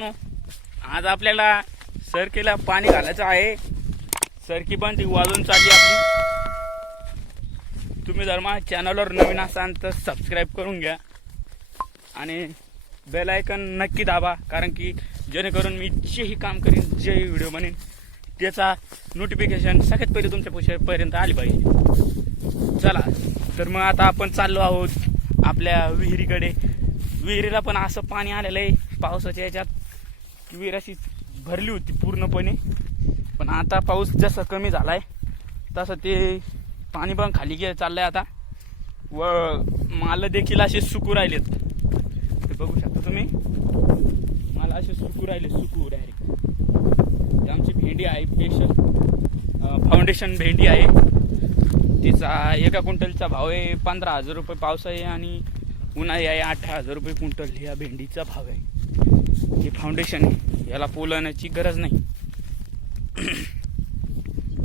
मित्रांनो, आज आपल्याला सरकीला पाणी घालायचं आहे. सरकी पण ती वाजून चालली आपली. तुम्ही जर माझ्या चॅनलवर नवीन असाल तर सबस्क्राईब करून घ्या आणि बेल आयकॉन नक्की दाबा, कारण की जेणेकरून मी जेही काम करीन, जेही व्हिडिओ बनेन त्याचा नोटिफिकेशन सगळ्यात पहिले तुमच्यापर्यंत आली पाहिजे. चला तर मग आता आपण चाललो आहोत आपल्या विहिरीकडे. विहिरीला पण असं पाणी आलेलं आहे पावसाच्या याच्यात की विहीर अशी भरली होती पूर्णपणे, पण आता पाऊस जसा कमी झालाय तसं ते पाणी पण खाली चाललंय आता. व मला देखील असे सुकू राहिलेत, ते बघू शकता तुम्ही. मला असे सुकू राहिले, सुकू डायरेक्ट. आमची भेंडी आहे, स्पेशल फाउंडेशन भेंडी आहे. तिचा एका क्विंटलचा भाव आहे 15,000 रुपये. पावसा आहे आणि उन्हाळी आहे 18,000 रुपये क्विंटल. ह्या भेंडीचा भाव आहे. हे फाउंडेशन आहे, याला पोलण्याची गरज नाही.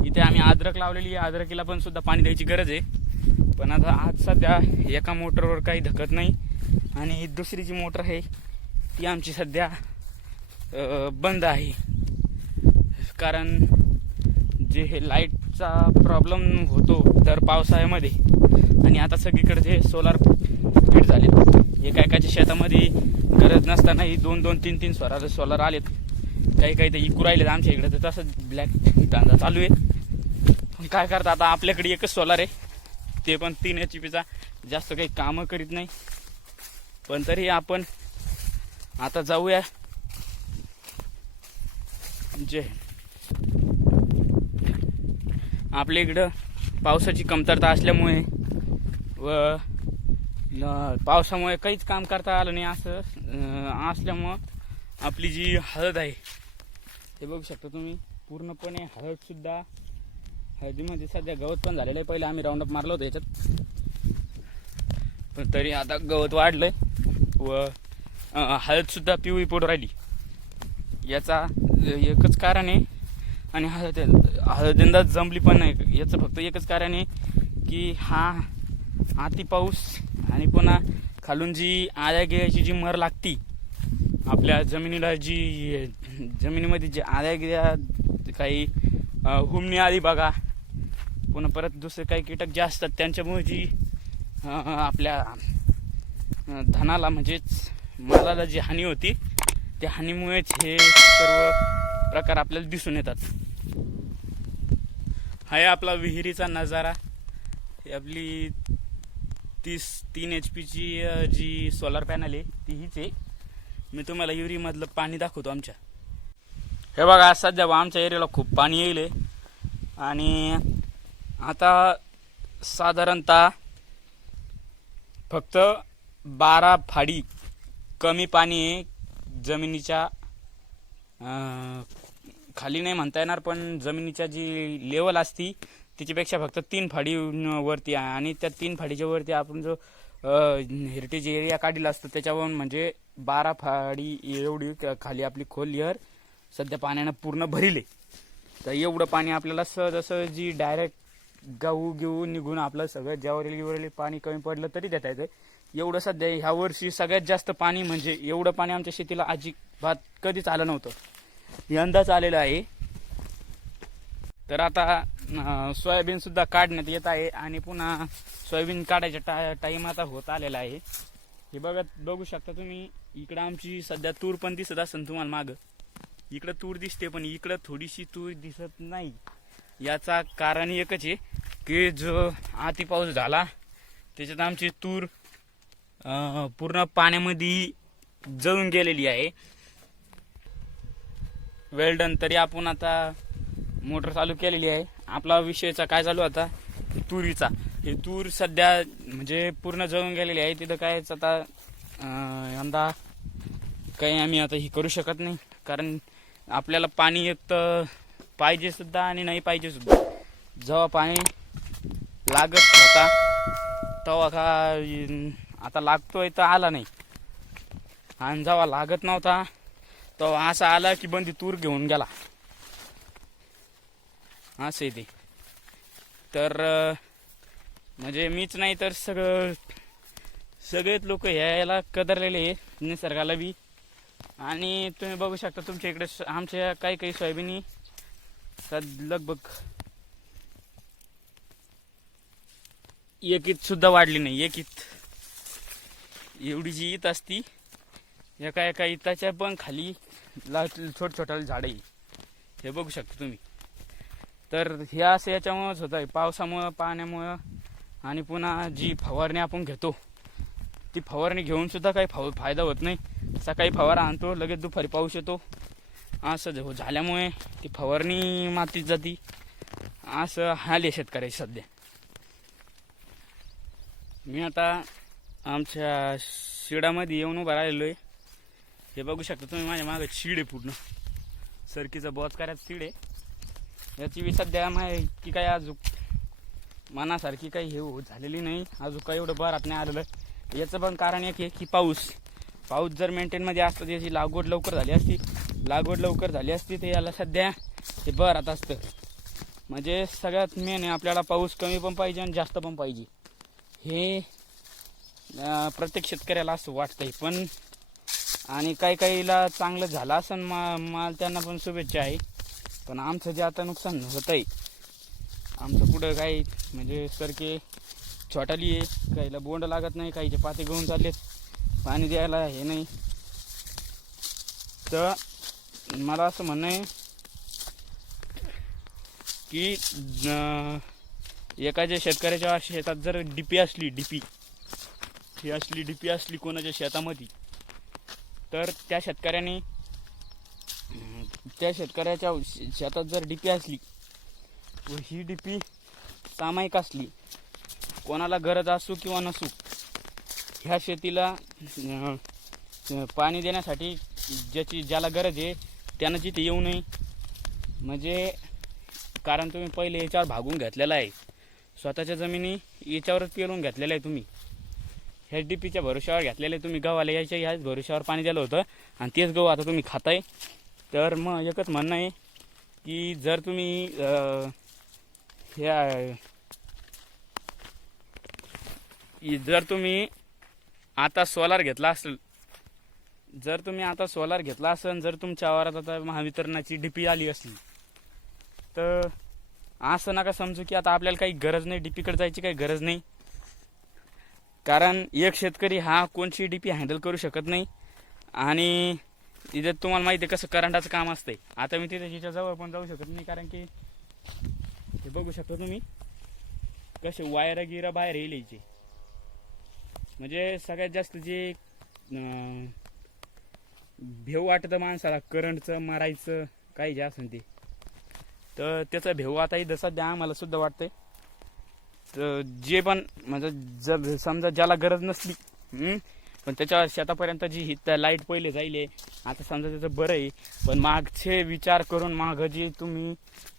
इथे आम्ही अद्रक लावलेली आहे, अद्रकीला पण सुद्धा पाणी द्यायची गरज आहे. पण आता आज सध्या एका मोटरवर काही धकत नाही आणि दुसरी जी मोटर आहे ती आमची सध्या बंद आहे, कारण जे हे लाईटचा प्रॉब्लेम होतो दर पावसाळ्यामध्ये. आणि आता सगळीकडे जे सोलार फिट झाले, एकाच्या शेतामध्ये गरज नसतानाही 2-2, 3-3 सोलार आलेत. काही तर इकू राहिलेत आमच्या इकडे. तर तसं ब्लॅक धंदा चालू आहे. पण काय करता, आता आपल्याकडे एकच सोलार आहे, ते पण 3 HP जास्त काही कामं करीत नाही. पण तरी आपण आता जाऊया. जे आपल्या इकडं पावसाची कमतरता असल्यामुळे व पावसामुळे काहीच काम करता आलं नाही, असं असल्यामुळं आपली जी हळद आहे ते बघू शकता तुम्ही. पूर्णपणे हळदसुद्धा, हळदीमध्ये सध्या गवत पण झालेलं आहे. पहिले आम्ही राऊंडअप मारलं होतं याच्यात, पण तरी आता गवत वाढलंय व हळदसुद्धा पिवळी पडू राहिली. याचा एकच कारण आहे. आणि हळदींदा जमली पण नाही, याचं फक्त एकच कारण आहे की हा अति पाऊस आणि पुन्हा खालून जी आळ्या गिळ्याची जी मर लागती आपल्या जमिनीला, जी जमिनीमध्ये जी आळ्या गिळ्या, काही हुमणी आली बघा, पुन्हा परत दुसरे काही कीटक जे असतात त्यांच्यामुळे जी आपल्या धानाला म्हणजेच मालाला जी हानी होती, त्या हानीमुळेच हे सर्व प्रकार आपल्याला दिसून येतात. हा आहे आपला विहिरीचा नजारा. ही आपली 3 HP जी सोलार पॅनल आहे ती हीच आहे. मी तुम्हाला विहिरीमधलं पाणी दाखवतो आमच्या. हे बघा, सध्या आमच्या एरियाला खूप पाणी येईल आणि आता साधारणतः फक्त 12 फाडी कमी पाणी आहे. जमिनीच्या खाली नाही म्हणता येणार, पण जमिनीच्या जी लेवल असती त्याच्यापेक्षा फक्त 3 फाडी वरती आहे. आणि त्या 3 फाडीच्या वरती आपण जो हेरिटेज एरिया काढलेला असतो त्याच्यावरून म्हणजे 12 फाडी एवढी खाली आपली खोल लेअर सध्या पाण्यानं पूर्ण भरिले. तर एवढं पाणी आपल्याला सहजासहजी डायरेक्ट गहू घेऊन निघून आपलं सगळं ज्यावरील पाणी कमी पडलं तरी देता येतं. एवढं सध्या ह्या वर्षी सगळ्यात जास्त पाणी, म्हणजे एवढं पाणी आमच्या शेतीला अजिबात कधीच आलं नव्हतं, यंदाच आलेलं आहे. तर आता सोयाबीन सुद्धा काढण्यात येत आहे आणि पुन्हा सोयाबीन काढायचा टाईम आता होत आलेला आहे. हे बघू शकता तुम्ही. इकडं आमची सध्या तूर पण दिसत असेल तुम्हाला मागं. इकडं तूर दिसते पण इकडं थोडीशी तूर दिसत नाही. याचा कारण एकच आहे की जो अति पाऊस झाला त्याच्यात आमची तूर पूर्ण पाण्यामध्ये जळून गेलेली आहे. वेल्डन. तरी आपण आता मोटर चालू केलेली आहे. आपला विषयचा काय चालू आता तुरीचा. हे तूर सध्या म्हणजे पूर्ण जळून गेलेली आहे. तिथं कायच आता यंदा काही आम्ही आता ही करू शकत नाही, कारण आपल्याला पाणी एक तर पाहिजे सुद्धा आणि नाही पाहिजे सुद्धा. जेव्हा पाणी लागत होता तेव्हा का आता लागतोय तर आला नाही, आणि जेव्हा लागत नव्हता तेव्हा असा आला की बंदी तूर घेऊन गेला. असं आहे ते. तर म्हणजे मीच नाही तर सगळेच लोक ह्याला कदरलेले आहे, निसर्गाला बी. आणि तुम्ही बघू शकता तुमच्या इकडे आमच्या काही काही सोयाबीनी लगभग एक ईत सुद्धा वाढली नाही. एक ईत एवढी जी ईत असती एका एका इताच्या पण खाली छोट छोटा झाडं आहे. हे बघू शकता तुम्ही. तर हे असं याच्यामुळेच होत आहे, पावसामुळं पाण्यामुळं. आणि पुन्हा जी फवारणी आपण घेतो ती फवारणी घेऊन सुद्धा काही फायदा होत नाही. सकाळी फवारा आणतो लगेच दुपारी पाऊस येतो. असं झाल्यामुळे ती फवारणी मातीत जाती. असं हाल आहे शेतकऱ्याचे सध्या. मी आता आमच्या शिडामध्ये येऊन उभा राहिलेलो आहे. हे बघू शकता तुम्ही माझ्या मागे शिड आहे पूर्ण सरकीचं बोचकऱ्याचं शिड आहे. याची बी सध्या माहिती काय अजून मनासारखी काही हे झालेली नाही. अजून काही एवढं बरात नाही आलेलं. याचं पण कारण एक आहे की पाऊस जर मेंटेनमध्ये असतं त्याची लागवड लवकर झाली असती तर याला सध्या हे बरात असतं. म्हणजे सगळ्यात मेन आहे आपल्याला पाऊस कमी पण पाहिजे आणि जास्त पण पाहिजे. हे प्रत्येक शेतकऱ्याला असं वाटतंय. पण आणि काहीला चांगलं झालं असं माल त्यांना पण शुभेच्छा आहे. पण आमचं जे आता नुकसान होत आहे आमचं पुढं काही म्हणजे सरके छोटाली आहे. काहीला बोंड लागत नाही, काहीचे पाते घेऊन चाललेत, पाणी द्यायला हे नाही. तर मला असं म्हणणं आहे की एखाद्या शेतकऱ्याच्या शेतात जर डीपी असली कोणाच्या शेतामध्ये तर त्या शेतकऱ्याच्या शेतात जर डीपी असली व ही डीपी सामायिक असली, कोणाला गरज असू किंवा नसू, ह्या शेतीला पाणी देण्यासाठी ज्याला गरज आहे त्यानं तिथे येऊ नये. म्हणजे कारण तुम्ही पहिले याच्यावर भागून घेतलेला आहे, स्वतःच्या जमिनी याच्यावरच पेरून घेतलेलं आहे. तुम्ही ह्या डीपीच्या भरोश्यावर घेतलेले, तुम्ही गव्हाला यायच्या ह्याच भरोश्यावर पाणी दिलं होतं आणि तेच गहू आता तुम्ही खाताय. तर मग एकच म्हणणं आहे की जर तुम्ही जर तुम्ही आता सोलार घेतला असेल, जर तुमच्या आवारात आता महावितरणाची डीपी आली असली तर असं नका समजू की आता आपल्याला काही गरज नाही, डीपीकडे जायची काही गरज नाही. कारण एक शेतकरी हा कोणची डीपी हँडल करू शकत नाही. आणि तिथे तुम्हाला माहिती आहे कसं करंटाचं काम असतंय. आता मी तिथे तिच्या जवळ पण जाऊ शकत नाही, कारण की हे बघू शकता तुम्ही कसे वायर गिरा बाहेर यायचे. म्हणजे सगळ्यात जास्त जे भेव वाटतं माणसाला करंटचं मारायचं काही जे असेल ते, तर त्याचा भेव आता इथं सध्या आम्हाला सुद्धा वाटतंय. तर जे पण म्हणजे जर समजा ज्याला गरज नसली पण त्याच्या शेतापर्यंत जी ही लाईट पहिले जाईल आता समजा त्याचं बरं आहे. पण मागचे विचार करून मागं जी तुम्ही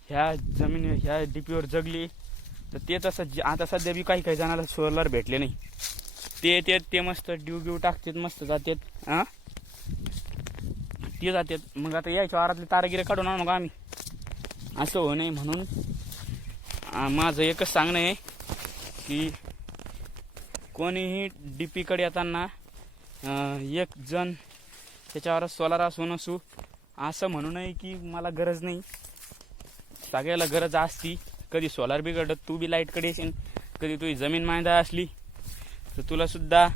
ह्या ह्या डीपीवर जगली तर ते तसं आता सध्या बी काही जणाला सोलर भेटले नाही. ते मस्त ड्यू टाकतात, मस्त जातात ते जातात. मग आता यायच्या वारातले तारागिरे काढून आणू का आम्ही? असं हो नाही. म्हणून माझं एकच सांगणं आहे की कोणीही डीपीकडे येताना एक जण त्याच्यावर सोलार असू नसू असं म्हणू नये की मला गरज नाही. सगळ्याला गरज असती. कधी सोलार बिघडत, तू बी लाईटकडे येशील, कधी तुझी जमीन मांदा असली तर तुला सुद्धा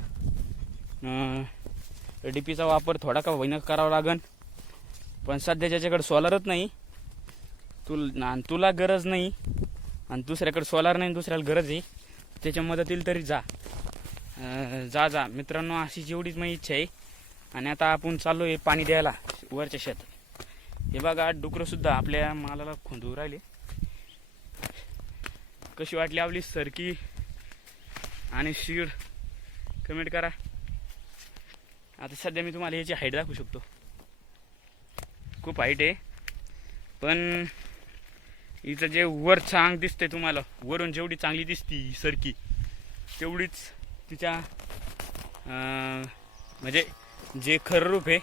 डीपीचा वापर थोडा का होईना करावा लागन. पण सध्या ज्याच्याकडे सोलारच नाही तुला गरज नाही आणि दुसऱ्याकडे सोलार नाही, दुसऱ्याला गरज आहे, त्याच्या मदतीला तरी जा मित्रांनो. अशी जेवढीच माझी इच्छा आहे. आणि आता आपण चाललो आहे पाणी द्यायला वरच्या शेतात. हे बघा डुकरं सुद्धा आपल्या मालाला खोंदू राहिले. कशी वाटली आपली सरकी आणि शीड कमेंट करा. आता सध्या मी तुम्हाला याची हाईट दाखवू शकतो, खूप हाईट आहे. पण हिचं जे वरचं अंग दिसतंय तुम्हाला, वरून जेवढी चांगली दिसती सरकी तेवढीच तिच्या म्हणजे जे खरं रूप आहे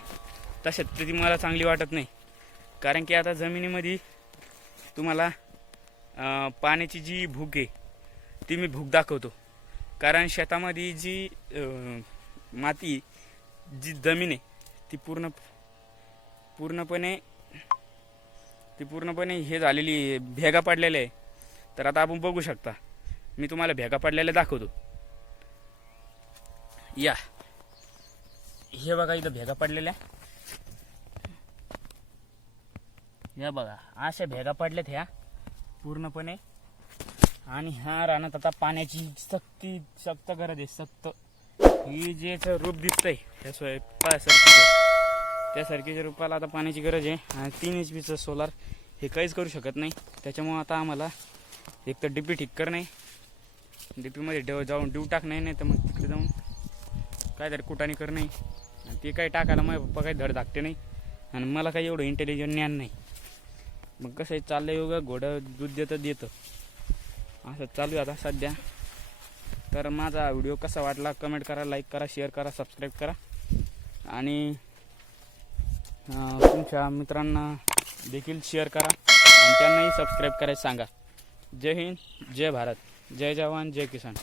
तशात ती मला चांगली वाटत नाही. कारण की आता जमिनीमध्ये तुम्हाला पाण्याची जी भूक आहे ती मी भूक दाखवतो. कारण शेतामध्ये जी माती जी जमीन आहे ती पूर्ण पूर्णपणे हे झालेली आहे, भेगा पडलेल्या आहे. तर आता आपण बघू शकता, मी तुम्हाला भेगा पडलेल्या दाखवतो. या हे बघा, इथं भेगा पडलेल्या, या बघा अशा भेगा पडल्यात ह्या पूर्णपणे. आणि ह्या रानात आता पाण्याची सक्त गरज आहे, सक्त. ही जे रूप दिसतंय ह्या त्या सारखीच्या रूपाला आता पाण्याची गरज आहे. आणि 3 HP सोलार हे काहीच करू शकत नाही. त्याच्यामुळं आता आम्हाला एक तर डीपी ठीक करणे, डीपीमध्ये जाऊन ड्यू टाकणे, नाही तर मग तिकडे जाऊन काहीतरी कुटाणी करणे. आणि ते काही टाकायला माझे पप्पा काही धड धाकते नाही, आणि मला काही एवढं इंटेलिजंट ज्ञान नाही. मग कसं आहे, चाललं योगा, घोडं दूध देतं असं चालू आहे आता सध्या. तर माझा व्हिडिओ कसा वाटला कमेंट करा, लाईक करा, शेअर करा, सबस्क्राईब करा. आणि तुमच्या मित्रांना देखील शेअर करा आणि त्यांनाही सबस्क्राईब करायला सांगा. जय हिंद, जय भारत, जय जवान, जय किसान.